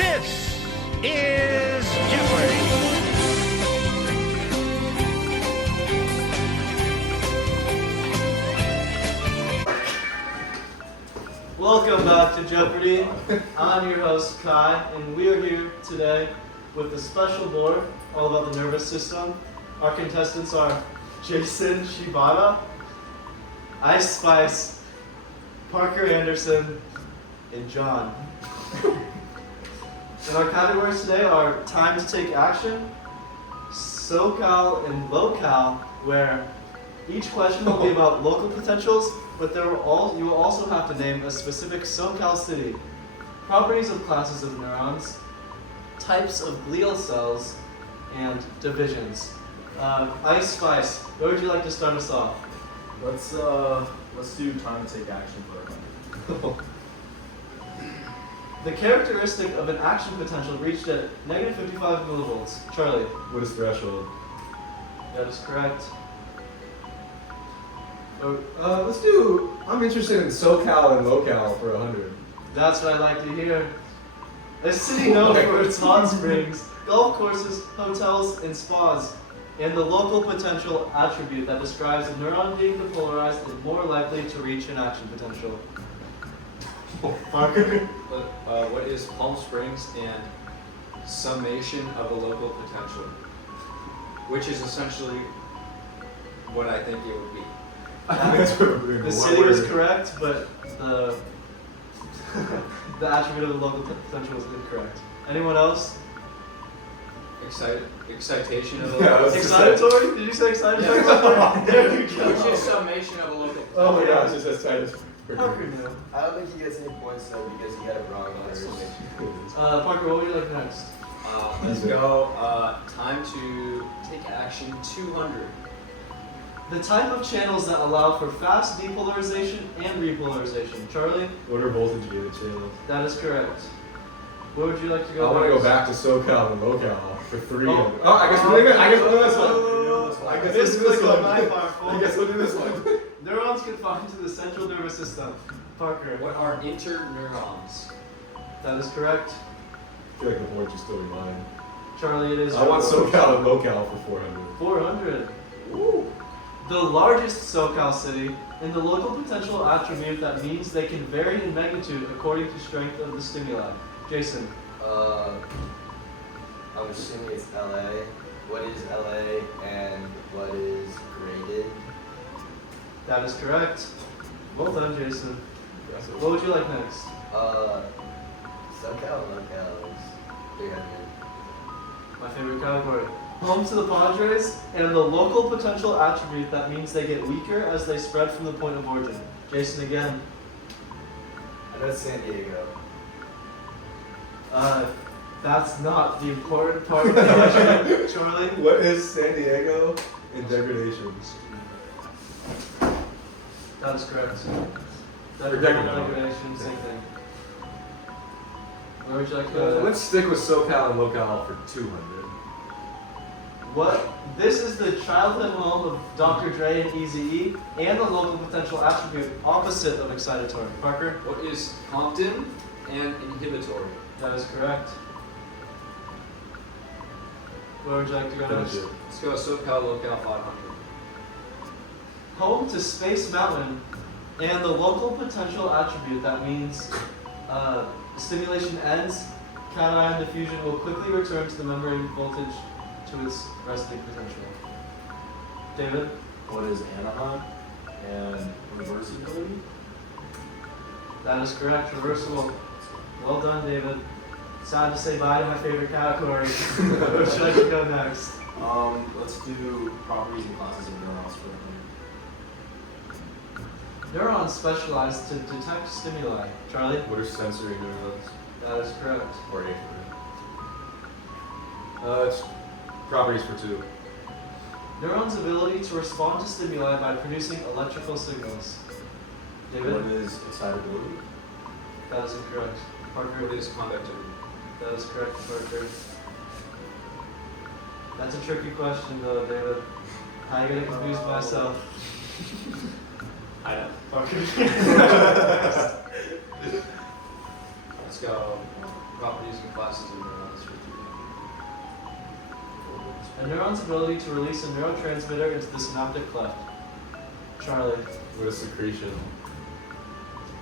This is Jeopardy! Welcome back to Jeopardy! I'm your host Kai, and we are here today with a special board all about the nervous system. Our contestants are Jason Shibata, Ice Spice, Parker Anderson, and John. And our categories today are time to take action, SoCal and LoCal, where each question will be about local potentials, but you will also have to name a specific SoCal city, properties of classes of neurons, types of glial cells, and divisions. Ice Spice, where would you like to start us off? Let's do time to take action for a moment. The characteristic of an action potential reached at negative 55 millivolts. Charlie. What is threshold? That is correct. Let's do. I'm interested in SoCal and LoCal for 100. That's what I like to hear. A city known for its hot springs, golf courses, hotels, and spas, and the local potential attribute that describes a neuron being depolarized and more likely to reach an action potential. Parker. What is Palm Springs and summation of a local potential? Which is essentially what I think it would be. The city is correct, but the the attribute of the local potential is incorrect. Anyone else? Excitation of a Yeah, local Excitatory? Did you say excitatory? There you go. Which is summation of a local Oh my gosh, it's as tight as. Parker knew. I don't think he gets any points though because he got it wrong first. Parker, what would you like next? Let's go. Time to take action 200. The type of channels that allow for fast depolarization and repolarization. Charlie? What are voltage gated channels? That is correct. Where would you like to go? I want to go next? back to SoCal and LoCal for 300. Oh. Oh, I guess we'll do this one. I guess we'll do this Misclick on one. my part, folks. I guess we'll do this one. Neurons confined to the central nervous system. Parker. What are interneurons? That is correct. I feel like the board just stole mine. Charlie, it is. I want SoCal and LoCal for 400. 400. Woo. The largest SoCal city, and the local potential attribute that means they can vary in magnitude according to strength of the stimuli. Jason. I'm assuming it's LA. What is LA and what is graded? That is correct. Well done, Jason. What would you like next? SoCal and LoCal is 300. My favorite category. Home to the Padres, and the local potential attribute that means they get weaker as they spread from the point of origin. Jason again. I know it's San Diego. That's not the important part of the question. Charlie? What is San Diego in degradation? That is correct. Degradation, same thing. Where would you like to go? Let's stick with SoCal and LoCal for 200. What? This is the childhood home of Dr. Dre and Eazy-E, and the local potential attribute opposite of excitatory. Parker? What is Compton and inhibitory? That is correct. Where would you like to go next? Let's go SoCal, LoCal 500. Home to Space Mountain, and the local potential attribute that means stimulation ends, cation diffusion will quickly return to the membrane voltage to its resting potential. David? What is Anaheim and reversibility? That is correct, reversible. Well done, David. Sad to say bye to my favorite category. Where would you like to go next? Let's do properties and classes of neurons for Neurons specialize to detect stimuli. Charlie? What are sensory neurons? That is correct. Or afferent? It's properties for 2. Neurons' ability to respond to stimuli by producing electrical signals. David? What is excitability? That is incorrect. Parker? What is conductivity? That is correct, Parker. That's a tricky question though, David. I get confused myself. I know. Parker. Let's go. Properties and classes of neurons for 300. A neuron's ability to release a neurotransmitter into the synaptic cleft. Charlie. What is secretion?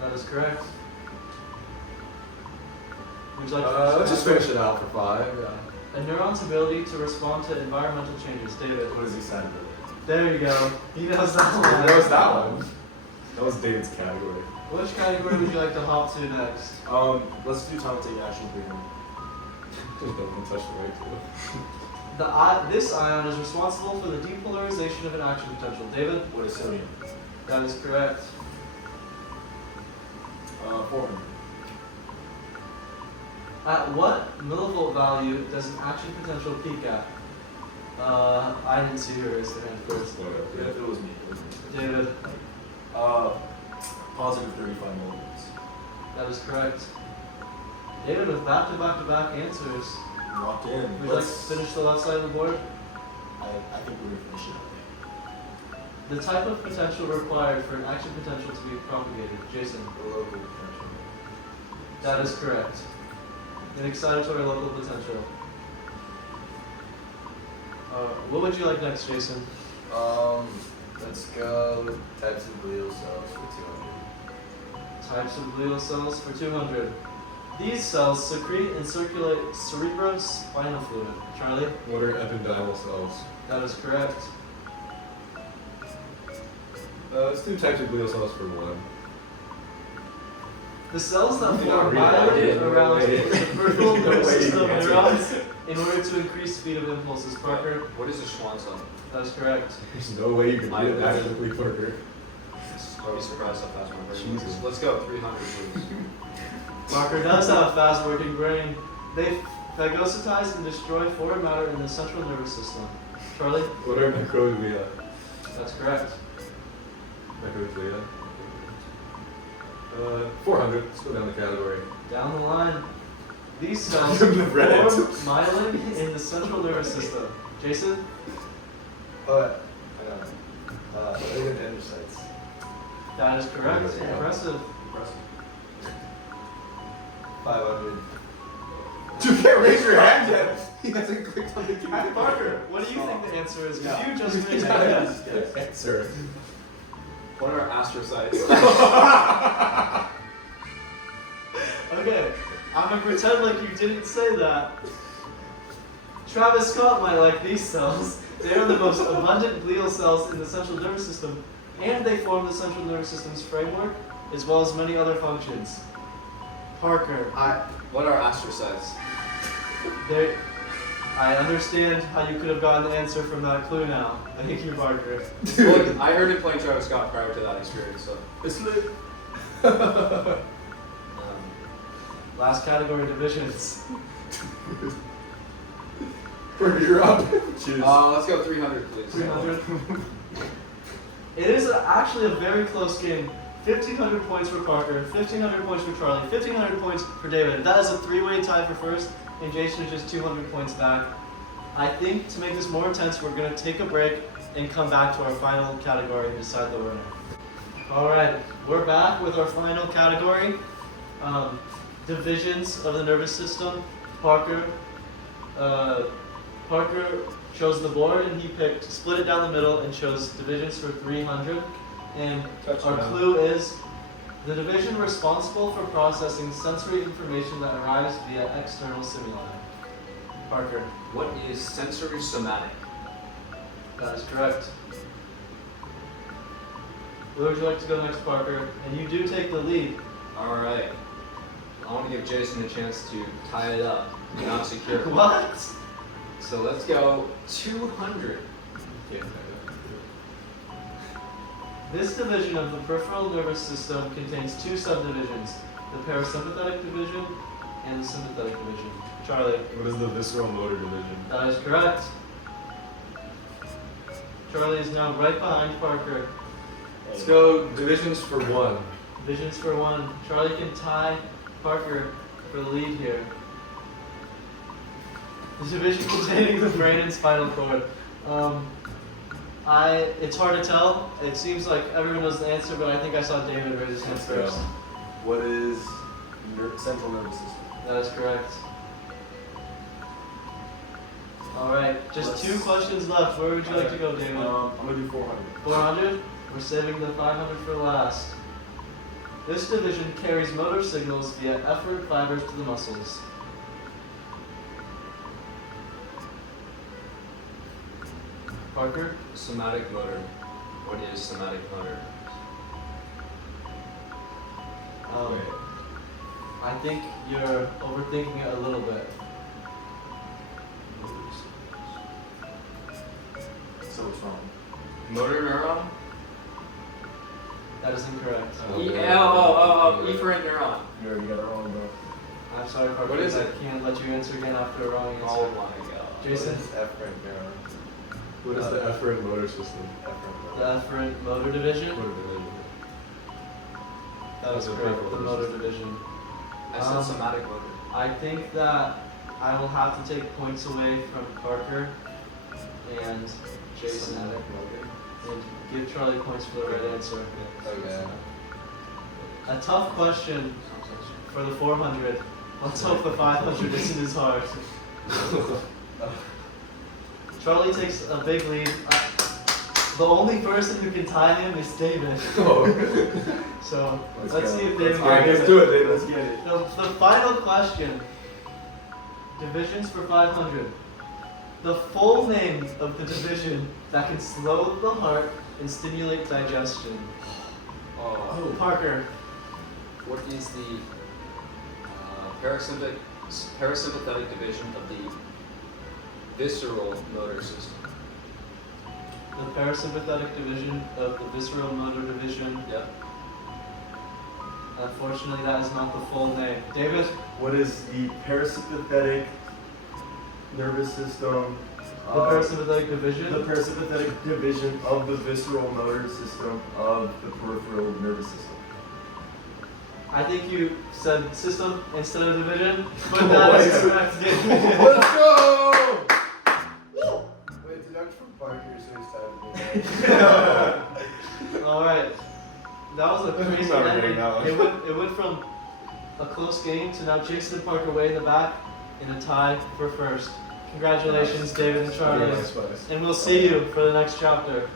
That is correct. Would you like to Let's just finish it out for 5. Yeah. A neuron's ability to respond to environmental changes. David. What is excitability? There you go. He knows that one. What was that one? That was David's category. Which category would you like to hop to next? Let's do time to take action 300. Just don't want to touch the right tool. This ion is responsible for the depolarization of an action potential. David? What is sodium? That is correct. 400. At what millivolt value does an action potential peak at? I didn't see who raised their hand first. Yeah, if it was me. David? Positive 35 millivolts. That is correct. David with back-to-back-to-back answers. Locked in. Would you like to finish the left side of the board? I think we're gonna finish it. The type of potential required for an action potential to be propagated. Jason? The local potential. That is correct. An excitatory local potential. What would you like next, Jason? Let's go types of glial cells for 200. Types of glial cells for 200. These cells secrete and circulate cerebrospinal fluid. Charlie? What are ependymal cells? That is correct. Let's do types of glial cells for 1. The cells that You don't form read that, myelin no around way. the peripheral No nervous way you system can answer neurons in order to increase speed of impulses. Parker? What is a Schwann cell? That is correct. There's no way you can do it accurately, Parker. I'll be surprised how fast my brain Jesus. works. Let's go, 300 please. Parker does have a fast working brain. They phagocytize and destroy foreign matter in the central nervous system. Charlie? What are microglia? That's correct. Microglia. 400. Let's go down the category. Down the line. These cells Couldn't form have read it. myelin in the central nervous system. Jason? Oligodendrocytes. That is correct. Yeah. Impressive. 500. You can't raise your hand yet. He hasn't clicked on the category. Parker, what do you think the answer is? Yeah. Could you just raise your hand? Answer. What are astrocytes? Okay, I'm gonna pretend like you didn't say that. Travis Scott might like these cells. They are the most abundant glial cells in the central nervous system, and they form the central nervous system's framework, as well as many other functions. Parker, What are astrocytes? I understand how you could have gotten the answer from that clue now. Thank you, Parker. Well, I heard it playing Travis Scott prior to that experience, so. It's lit. Last category, divisions. Parker, you're up. Choose. Let's go 300 please. 300. It is actually a very close game. 1,500 points for Parker, 1,500 points for Charlie, 1,500 points for David. That is a three-way tie for first, and Jason is just 200 points back. I think to make this more intense, we're going to take a break and come back to our final category and decide the winner. All right, we're back with our final category, divisions of the nervous system. Parker chose the board and he split it down the middle and chose divisions for 300. And our clue is the division responsible for processing sensory information that arrives via external stimuli. Parker. What is sensory somatic? That is correct. Where would you like to go next, Parker? And you do take the lead. Alright. I want to give Jason a chance to tie it up. Not secure. What? So let's go 200. This division of the peripheral nervous system contains two subdivisions, the parasympathetic division and the sympathetic division. Charlie. What is the visceral motor division? That is correct. Charlie is now right behind Parker. Let's go divisions for 1. Divisions for 1. Charlie can tie Parker for the lead here. The division containing the brain and spinal cord. It's hard to tell. It seems like everyone knows the answer, but I think I saw David raise his hand Let's go. first. What is Central nervous system. That is correct. Alright, just Let's- 2 questions left. Where would you like to go, David? I'm gonna do 400. 400? We're saving the 500 for last. This division carries motor signals via efferent fibers to the muscles. Parker? Somatic motor. What is somatic motor? Wait. I think you're overthinking it a little bit. So what's wrong? Motor neuron? That is incorrect. Efferent neuron. You already got it wrong, bro. I'm sorry, Parker. What is I it? can't let you answer again after a wrong answer. Oh my god. Jason? What is efferent neuron? What is the efferent motor system? Efferent The neuron. efferent motor division? Motor division. That was That's a correct. perfect The motor motor division. I said somatic motor. I think that I will have to take points away from Parker and Jason Somatic motor. and give Charlie points for the right answer. Okay. A tough question for the 400. Let's hope the 500 isn't as hard. Charlie takes a big lead. The only person who can tie him is David. So let's see if David Alright, gets let's do it, David. Let's get it. The final question. Divisions for 500. The full name of the division that can slow the heart and stimulate digestion. Oh. Parker. What is the parasympathetic division of the visceral motor system? The parasympathetic division of the visceral motor division. Yep. Unfortunately, that is not the full name. David? What is the parasympathetic nervous system? The parasympathetic division? The parasympathetic division of the visceral motor system of the peripheral nervous system. I think you said system instead of division, but that is correct. Let's go! Wait, did Dr. Parker say he's tired? Alright. That was a crazy Not ending. getting that one. It went from a close game to now Jason and Parker way in the back in a tie for first. Congratulations, David and Charlie. Nice, nice. And we'll see you for the next chapter.